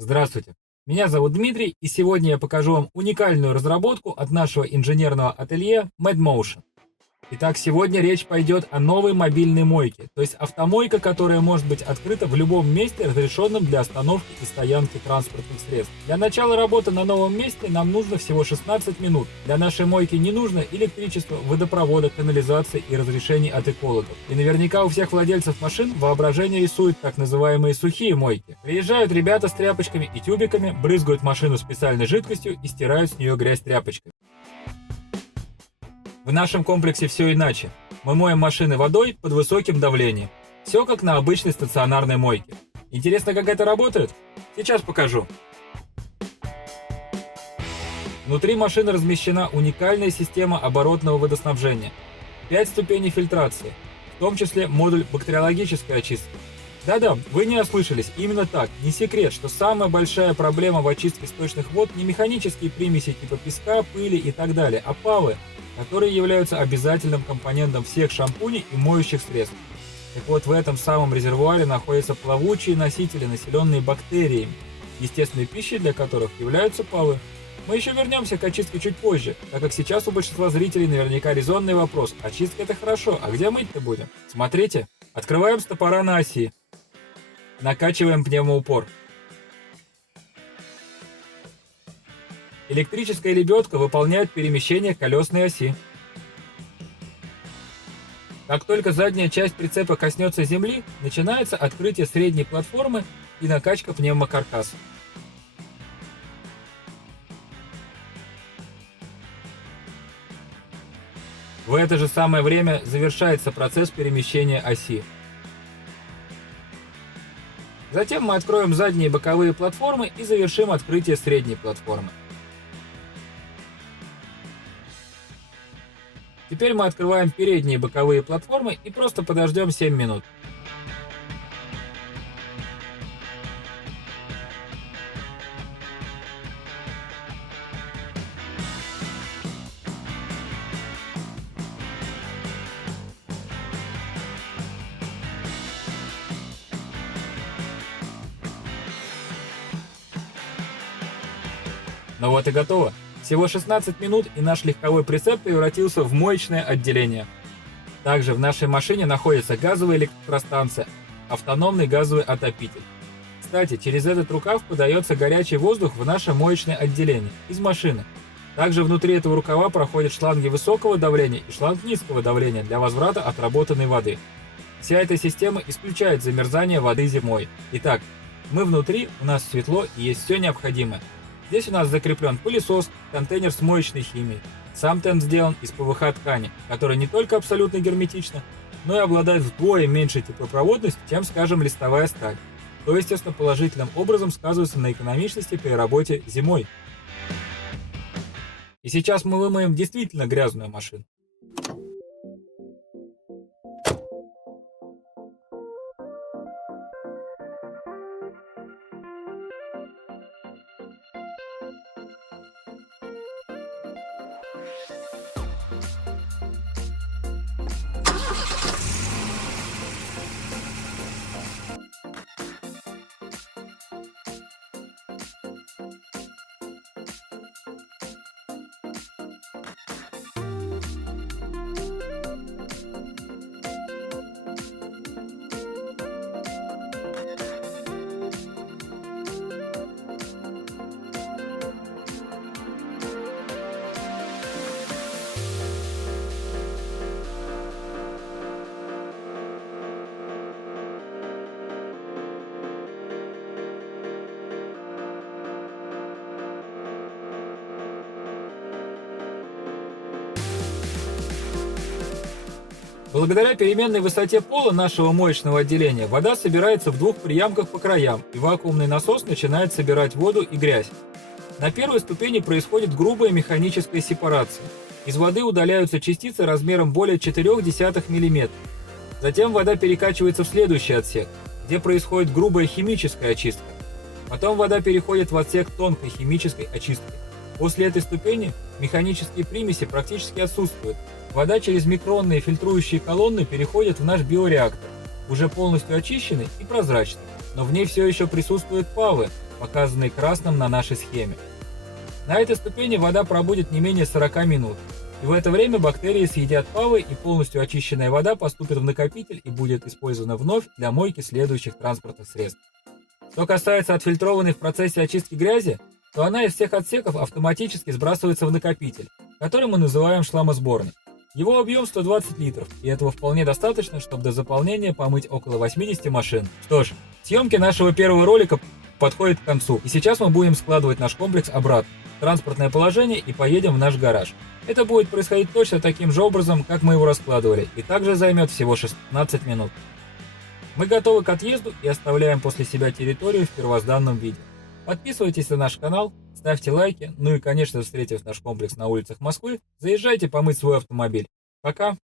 Здравствуйте, меня зовут Дмитрий, и сегодня я покажу вам уникальную разработку от нашего инженерного ателье MadMotion. Итак, сегодня речь пойдет о новой мобильной мойке, то есть автомойка, которая может быть открыта в любом месте, разрешенном для остановки и стоянки транспортных средств. Для начала работы на новом месте нам нужно всего 16 минут. Для нашей мойки не нужно электричество, водопровода, канализации и разрешений от экологов. И наверняка у всех владельцев машин воображение рисует так называемые сухие мойки. Приезжают ребята с тряпочками и тюбиками, брызгают машину специальной жидкостью и стирают с нее грязь тряпочкой. В нашем комплексе все иначе. Мы моем машины водой под высоким давлением. Все как на обычной стационарной мойке. Интересно, как это работает? Сейчас покажу. Внутри машины размещена уникальная система оборотного водоснабжения. 5 ступеней фильтрации, в том числе модуль бактериологической очистки. Да-да, вы не ослышались, именно так. Не секрет, что самая большая проблема в очистке сточных вод не механические примеси типа песка, пыли и так далее, а павы, которые являются обязательным компонентом всех шампуней и моющих средств. Так вот, в этом самом резервуаре находятся плавучие носители, населенные бактериями, естественной пищей для которых являются павы. Мы еще вернемся к очистке чуть позже, так как сейчас у большинства зрителей наверняка резонный вопрос: очистка это хорошо, а где мыть-то будем? Смотрите, открываем стопора на оси, накачиваем пневмоупор. Электрическая лебедка выполняет перемещение колесной оси. Как только задняя часть прицепа коснется земли, начинается открытие средней платформы и накачка пневмокаркаса. В это же самое время завершается процесс перемещения оси. Затем мы откроем задние и боковые платформы и завершим открытие средней платформы. Теперь мы открываем передние и боковые платформы и просто подождем 7 минут. Ну вот и готово. Всего 16 минут, и наш легковой прицеп превратился в моечное отделение. Также в нашей машине находится газовая электростанция, автономный газовый отопитель. Кстати, через этот рукав подается горячий воздух в наше моечное отделение из машины. Также внутри этого рукава проходят шланги высокого давления и шланг низкого давления для возврата отработанной воды. Вся эта система исключает замерзание воды зимой. Итак, мы внутри, у нас светло и есть все необходимое. Здесь у нас закреплен пылесос, контейнер с моечной химией. Сам тент сделан из ПВХ ткани, которая не только абсолютно герметична, но и обладает вдвое меньшей теплопроводностью, чем, скажем, листовая сталь. То, естественно, положительным образом сказывается на экономичности при работе зимой. И сейчас мы вымоем действительно грязную машину. Благодаря переменной высоте пола нашего моечного отделения вода собирается в двух приямках по краям, и вакуумный насос начинает собирать воду и грязь. На первой ступени происходит грубая механическая сепарация. Из воды удаляются частицы размером более 0,4 мм. Затем вода перекачивается в следующий отсек, где происходит грубая химическая очистка. Потом вода переходит в отсек тонкой химической очистки. После этой ступени механические примеси практически отсутствуют. Вода через микронные фильтрующие колонны переходит в наш биореактор, уже полностью очищенный и прозрачный, но в ней все еще присутствуют павы, показанные красным на нашей схеме. На этой ступени вода пробудет не менее 40 минут, и в это время бактерии съедят павы, и полностью очищенная вода поступит в накопитель и будет использована вновь для мойки следующих транспортных средств. Что касается отфильтрованной в процессе очистки грязи, то она из всех отсеков автоматически сбрасывается в накопитель, который мы называем шламосборник. Его объем 120 литров, и этого вполне достаточно, чтобы до заполнения помыть около 80 машин. Что ж, съемки нашего первого ролика подходят к концу, и сейчас мы будем складывать наш комплекс обратно в транспортное положение и поедем в наш гараж. Это будет происходить точно таким же образом, как мы его раскладывали, и также займет всего 16 минут. Мы готовы к отъезду и оставляем после себя территорию в первозданном виде. Подписывайтесь на наш канал, ставьте лайки, ну и, конечно, встретив наш комплекс на улицах Москвы, заезжайте помыть свой автомобиль. Пока!